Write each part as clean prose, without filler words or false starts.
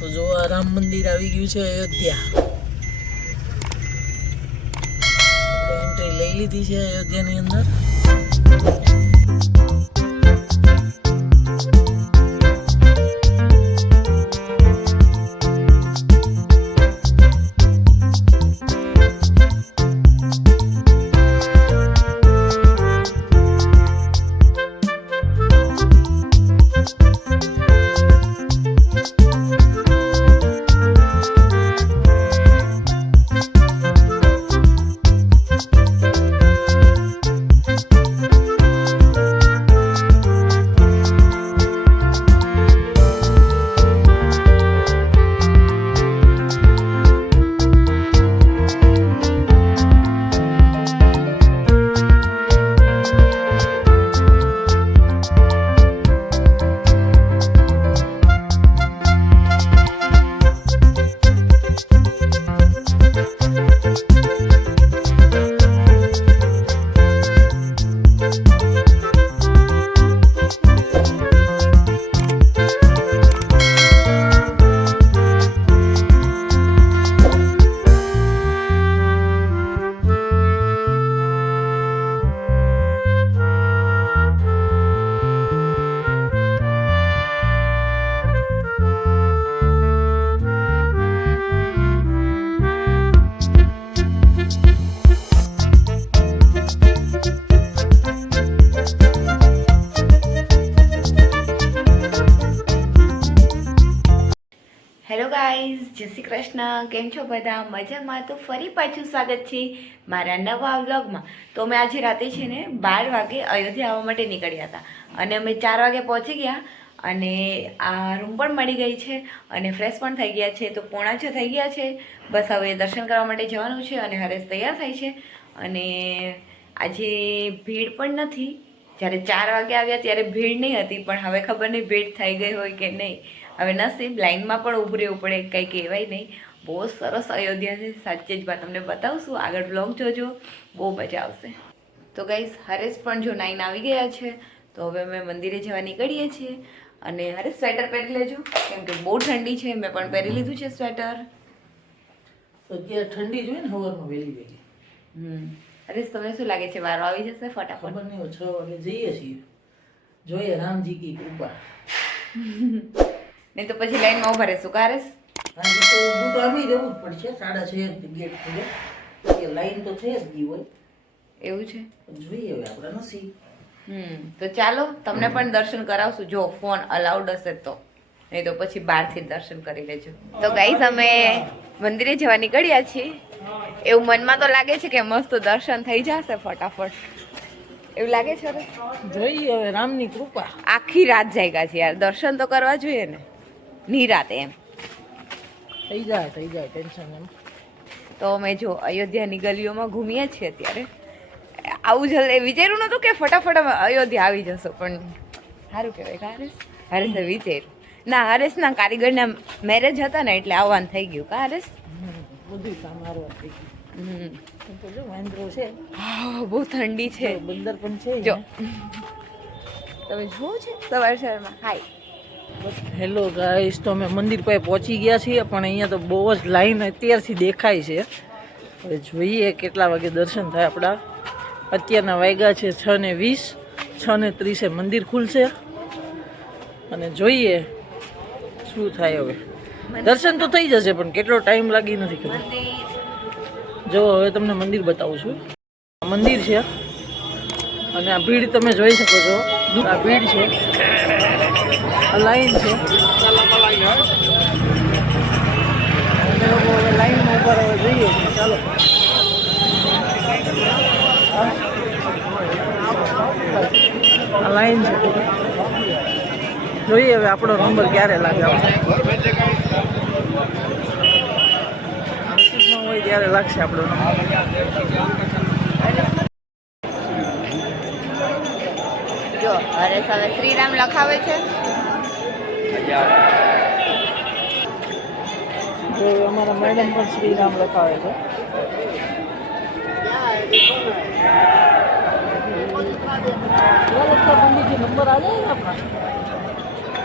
તો જો આ રામ મંદિર આવી ગયું છે અયોધ્યા. આપણે એન્ટ્રી લઈ લીધી છે અયોધ્યાની અંદર. હેલો ગાઈઝ, જય શ્રી કૃષ્ણ. કેમ છો બધા? મજામાં? તો ફરી પાછું સ્વાગત છે મારા નવા વ્લોગમાં. તો અમે આજે રાતે છે ને 12 વાગે અયોધ્યા આવવા માટે નીકળ્યા હતા અને અમે 4 વાગે પહોંચી ગયા અને આ રૂમ પણ મળી ગઈ છે અને ફ્રેશ પણ થઈ ગયા છે. તો 5:45 થઈ ગયા છે. બસ હવે દર્શન કરવા માટે જવાનું છે અને હરેશ તૈયાર થાય છે. અને આજે ભીડ પણ નથી. જ્યારે 4 વાગે આવ્યા ત્યારે ભીડ નહીં હતી, પણ હવે ખબર નહીં ભીડ થઈ ગઈ હોય કે નહીં. હવે નસીબ લાઈનમાં પણ ઊભું રહેવું પડે, કંઈ કહેવાય નહીં. બહુ સરસ અયોધ્યા છે, સાચે જ વાત તમને બતાવશું. આગળ બ્લોગ જોજો, બહુ મજા આવશે. તો ગાઈઝ, હરેશ પણ જો 9 આવી ગયા છે. તો હવે અમે મંદિરે જવા નીકળીએ છીએ. અને હરેશ સ્વેટર પહેરી લેજો, કેમ કે બહુ ઠંડી છે. મેં પણ પહેરી લીધું છે સ્વેટર. અત્યારે ઠંડી જોઈએ ને સવારમાં વહેલી વહેલી. હરેશ, તમને શું લાગે છે વારો આવી જશે ફટાફટ? ખબર નહીં, 6 વાગે જઈએ છીએ. જોઈએ રામજી કી કૃપા. નહીં તો પછી લાઈનમાં ઉભા રહેશું. કારેશ હા, તો ઊભું તો આવી રહેવું જ પડશે. 6:30 ગેટ ખુલે. લાઈન તો થઈ જ ગઈ હોય. એવું છે? જોઈએ હવે આપણે નસીબ. તો ચાલો તમને પણ દર્શન કરાવશું, જો ફોન અલાઉડ હશે તો. નહીં તો પછી બહારથી દર્શન કરી લેજો. તો ગાઈઝ, અમે મંદિરે જવા નીકળ્યા છીએ. એવું મનમાં તો લાગે છે કે મસ્ત દર્શન થઈ જશે ફટાફટ. એવું લાગે છે? જોઈએ હવે રામની કૃપા. આખી રાત જાગ્યા છે યાર, દર્શન તો કરવા જોઈએ ને. નિરાતે એમ થઈ જાય ટેન્શન એમ. તો અમે જો અયોધ્યાની ગલીઓમાં ઘૂમીએ છીએ અત્યારે. આવું જલ્દી વિચાર્યું નહોતું કે ફટાફટ અમે અયોધ્યા આવી જશો, પણ સારું કહેવાય. હરેશે વિચાર્યું. ના, હરેશના કારીગરના મેરેજ હતા ને એટલે આવવાનું થઈ ગયું. હરેશ બધું સામારું થઈ ગયું. તો જો વાંદરો છે. હા, બહુ ઠંડી છે. બંદર પણ છે. જો તમે જુઓ છે સવારમાં. હાય. હેલો ગાઈસ, તો અમે મંદિર પાસે પહોંચી ગયા છીએ, પણ અહીંયા તો બહુ જ લાઈન અત્યારથી દેખાય છે. હવે જોઈએ કેટલા વાગે દર્શન થાય આપણા. અત્યારના વાગ્યા છે 6:20. 6:30 મંદિર ખુલશે અને જોઈએ શું થાય. હવે દર્શન તો થઈ જશે, પણ કેટલો ટાઈમ લાગી નથી ખબર. જો હવે તમને મંદિર બતાવું છું. મંદિર છે અને આ ભીડ તમે જોઈ શકો છો. આ ભીડ છે, આ લાઈન છે. અમે લોકો હવે લાઈનમાં ઉપર હવે જઈએ છીએ. ચાલો. આ લાઈન છે, જોઈએ હવે આપણો નંબર ક્યારે લાગે. નસીબમાં હોય ત્યારે લાગશે આપણો નંબર. જો હરેશ હવે શ્રીરામ લખાવે છે. જો અમારા મેડમ પણ શ્રીરામ લખાવે છે. पंडित जी नंबर आ जाएगा अपना.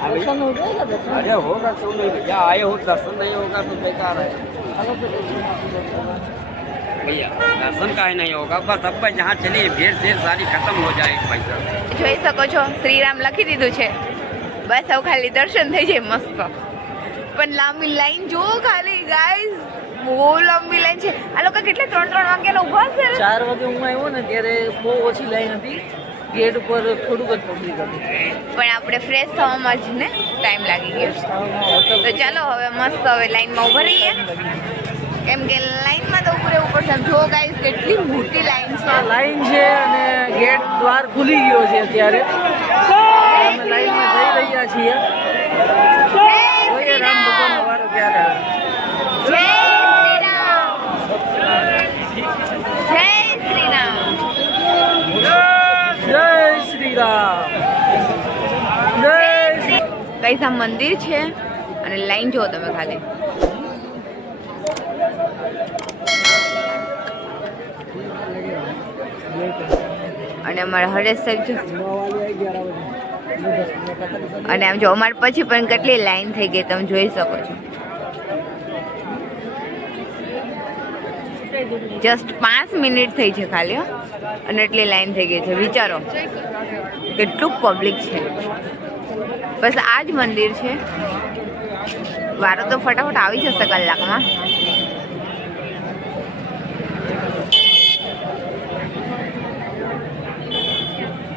दर्शन हो जाएगा दर्शन? अरे होगा क्यों नहीं भैया, आए हो दर्शन नहीं होगा तो बेकार है चलो तो दर्शन आपको बताना। भैया। दर्शन का ही नहीं होगा, बस अब जहाँ चलिए भीड़ से सारी खत्म हो जाएगी भाई साहब। જોઈ શકો છો શ્રીરામ લખી દીધું છે, બસ હવે ખાલી દર્શન થઈ જાય મસ્ત. પણ લાંબી લાઈન જો ખાલી ગાઈઝ, બહુ લાંબી લાઈન છે. આ લોકો કેટલા 3 વાગ્યાના ઊભા છે. 4 વાગે હું આવ્યો ને ત્યારે બહુ ઓછી લાઈન હતી, ગેટ ઉપર થોડુંક જ પબ્લિક હતી. પણ આપણે ફ્રેશ થવામાં જ ને ટાઈમ લાગી ગયો. તો ચાલો હવે મસ્ત હવે લાઈનમાં ઊભા રહીએ, કેમ કે લાઈનમાં તો ઉપર રહેવું પડશે. જો ગાઈઝ કેટલી મોટી લાઈન છે. લાઈન છે અને ગેટ દ્વાર ખુલી ગયો છે અત્યારે. અમે લાઈનમાં જઈ રહ્યા છીએ. જોઈએ રામ ભગવાનનો વારો ક્યારે આવે. જય શ્રીરામ, જય શ્રીરામ. જય શ્રી રામ, જય શ્રી ગાઈઝ આ મંદિર છે અને લાઈન જુઓ તમે ખાલી. અને અમારા હરેશ સાહેબ જો, અને આમ જો અમારે પછી પણ કેટલી લાઈન થઈ ગઈ તમે જોઈ શકો છો. જસ્ટ 5 મિનિટ થઈ છે ખાલી હો, અને એટલી લાઈન થઈ ગઈ છે. વિચારો કેટલું પબ્લિક છે. બસ આ જ મંદિર છે. વારો તો ફટાફટ આવી જશે કલાકમાં.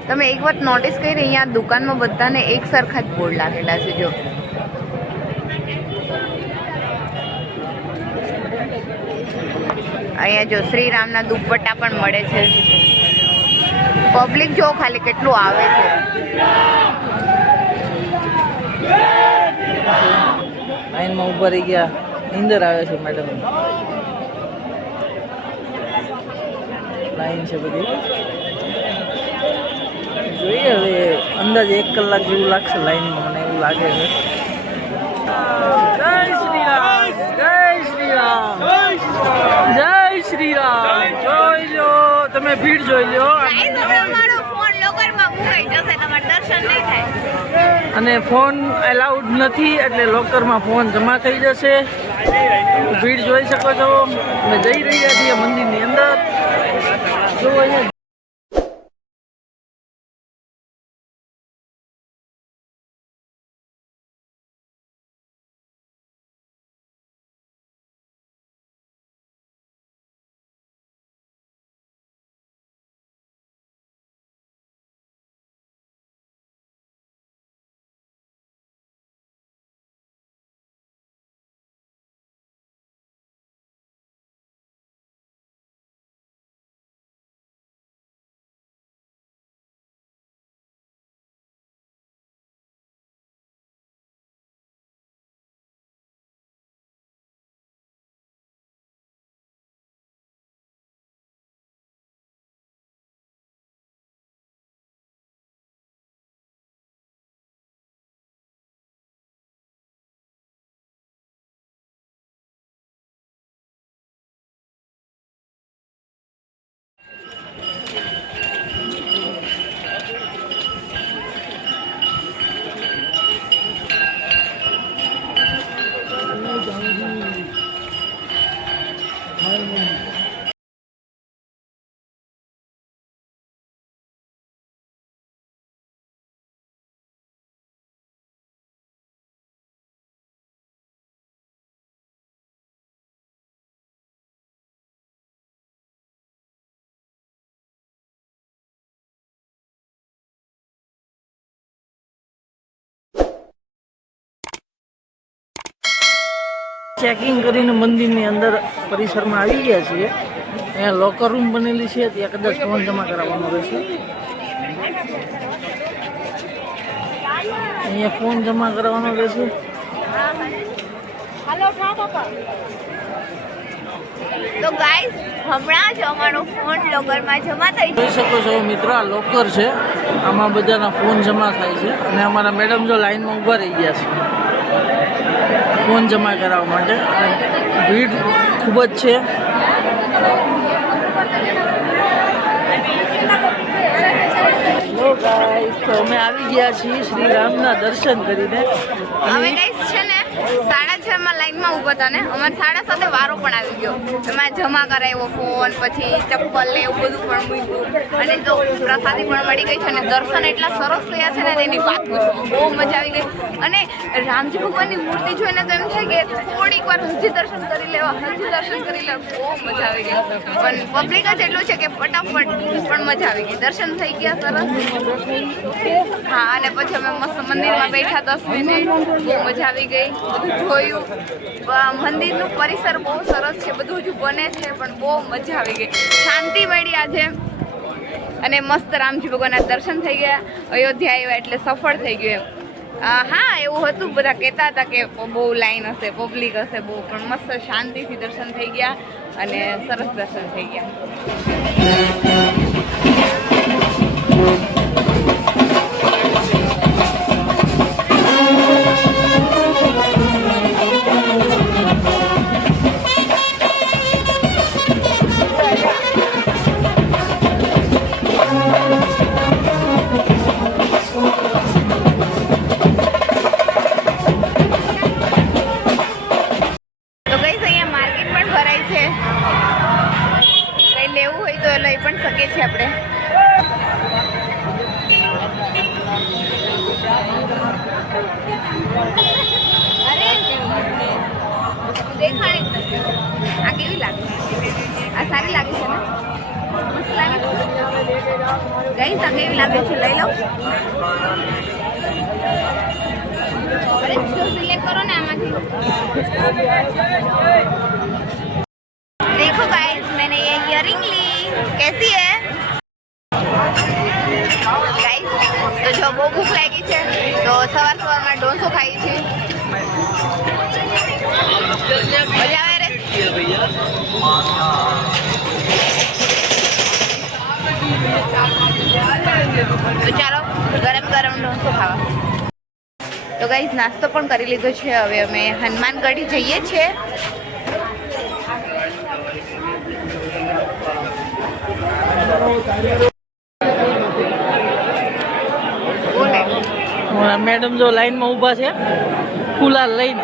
તમે એક વાત નોટિસ કરી, અહીંયા દુકાનમાં બધાને એક સરખા જ બોર્ડ લાગેલા છે. જો અહીંયા જો શ્રીરામના દુપટ્ટા પણ મળે છે. પબ્લિક જો ખાલી કેટલું આવે છે. લાઈનમાં ઊભા રહી ગયા, નીંદર આવે છે મેડમ. લાઈન છે બધી. જોઈએ હવે અંદાજે 1 કલાક જેવું લાગશે લાઈનમાં, મને એવું લાગે છે. જય શ્રી રામ, જય શ્રી રામ, જય શ્રી રામ. જોઈ લો તમે, ભીડ જોઈ લો. અને ફોન એલાઉડ નથી એટલે લોકરમાં ફોન જમા થઈ જશે. ભીડ જોઈ શકો છો. અમે જઈ રહ્યા છીએ મંદિરની અંદર. જો અહીંયા ચેકિંગ કરીને મંદિરની અંદર પરિસરમાં આવી ગયા છીએ. અહીંયા લોકર રૂમ બનેલી છે, ત્યાં કદાચ ફોન જમા કરાવવાનો રહેશે. અહીંયા ફોન જમા કરાવવાનો રહેશે. તો ગાઈસ હમણાં જ અમારો ફોન લોકરમાં જમા થઈ જોઈ શકો છો મિત્રો, આ લોકર છે. આમાં બધાના ફોન જમા થાય છે. અને અમારા મેડમ જો લાઈનમાં ઊભા રહી ગયા છે ફોન જમા કરાવવા માટે. ભીડ ખૂબ જ છે. ઓ ગાઈસ તો અમે આવી ગયા છીએ શ્રી રામના દર્શન કરીને. અમે ગાઈસ છે ને 6:30 માં લાઈનમાં ઊભા હતા ને અમારે 7:30 વારો પણ આવી ગયો. એમાં જમા કરાવ્યો ફોન, પછી ચપ્પલ ને એવું બધું પણ મૂક્યું અને તો પ્રસાદી પણ મળી ગઈ છે અને દર્શન એટલા સરસ થયા છે ને તેની વાત પૂછો. બહુ મજા આવી ગઈ અને રામજી ભગવાનની મૂર્તિ જોઈને તો એમ થાય કે થોડીક વાર હજી દર્શન કરી લેવા. બહુ મજા આવી ગઈ. પણ પબ્લિક જ એટલું છે કે ફટાફટ પણ મજા આવી ગઈ. દર્શન થઈ ગયા સરસ. હા, અને પછી અમે મસ્ત મંદિરમાં બેઠા 10 મિનિટ. બહુ મજા આવી ગઈ. બધું જોયું. મંદિરનું પરિસર બહુ સરસ છે. બધું હજુ બને છે પણ બહુ મજા આવી ગઈ. શાંતિ મળી આજે અને મસ્ત રામજી ભગવાનના દર્શન થઈ ગયા. અયોધ્યા આવ્યા એટલે સફળ થઈ ગયું એમ. હા, એવું હતું. બધા કહેતા હતા કે બહુ લાઈન હશે, પબ્લિક હશે બહુ, પણ મસ્ત શાંતિથી દર્શન થઈ ગયા અને સરસ દર્શન થઈ ગયા. લેવું હોય તો લઈ પણ શકીએ છીએ આપણે. અરે દેખાણી આ કેવી લાગે? આ સારી લાગે છે ને? મસ્ત લાગે છે. ગાઈસ આ કેવી લાગે છે? લઈ લો. અરે સિલેક્ટ કરો ને આમાંથી. देखो गाइस, मैंने ये इयरिंग ली. कैसी है गाइस? तो जो बહુ ભૂખ લાગી છે તો સવારમાં ડોસો ખાઈ છે. મજા આવે રે. તો ચાલો ગરમ ગરમ ડોસો ખાવા. તો ગાઈસ નાસ્તો પણ કરી લીધો છે. હવે અમે હનુમાનગઢી જઈએ છીએ. મેડમ જો લાઈનમાં ઊભા છે ફુલાર લઈને,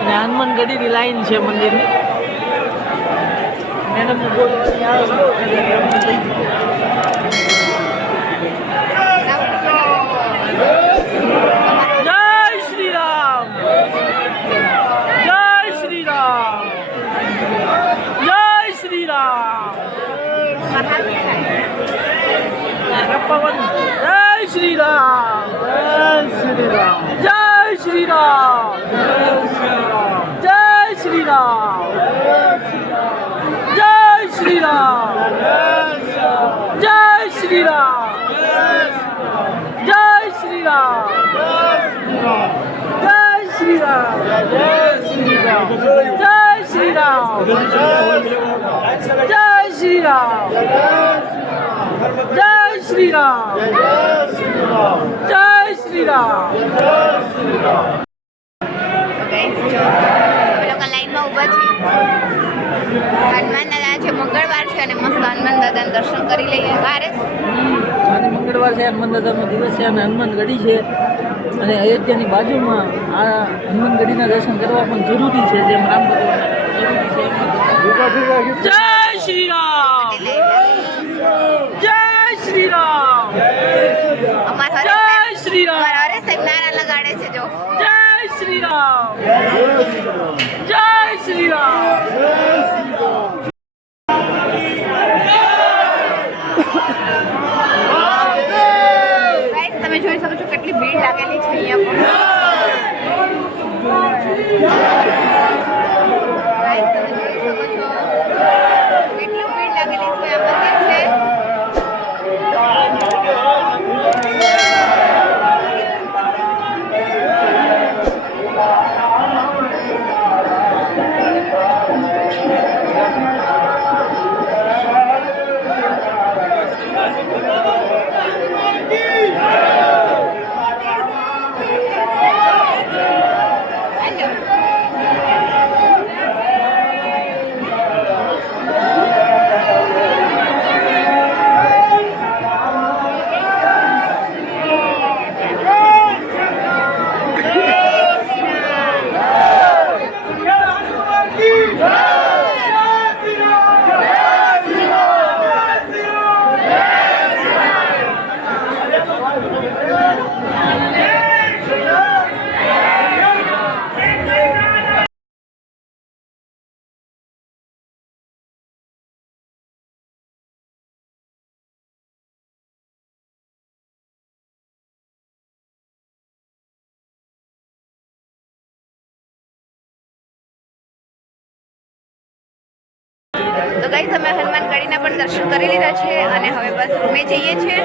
અને હનુમાનગઢીની લાઈન છે મંદિરની. મેડમ બોલવાની આવે. જય શ્રી રામ, જય શ્રી રામ, જય શ્રી રામ. જય શ્રી રામ, જય શ્રી રામ, જય શ્રી રામ, જય શ્રી રામ, જય શ્રી રામ, જય શ્રી રામ, જય શ્રી રામ, જય શ્રી રામ, જય શ્રી રામ, જય શ્રી રામ, જય શ્રી રામ, જય શ્રી રામ. અમે લોકો લાઈનમાં ઊભા છીએ. હનુમાન દાદા છે, મંગળવાર છે અને મસ્ત હનુમાન દાદાના દર્શન કરી લઈએ. આજે મંગળવાર છે, હનુમાન દાદાનો દિવસ છે અને હનુમાનગઢી છે અને અયોધ્યાની બાજુમાં આ હનુમાનગઢીના દર્શન કરવા પણ જરૂરી છે, જેમ રામ ભગવાનના જરૂરી છે. જય શ્રી રામ, જય શ્રી રામ, જય શ્રી રામ, અરે સાહેબ નારા લગાડે છે જો. જય શ્રી રામ, જય શ્રી રામ. ગાઈસ તમે જોઈ શકો છો કેટલી ભીડ લાગેલી છે અહીંયા પણ. ગાઈસ તમે જોઈ શકો છો તો ગાઈઝ અમે હનુમાનગઢીના પણ દર્શન કરી લીધા છે અને હવે બસ રૂમે જઈએ છીએ.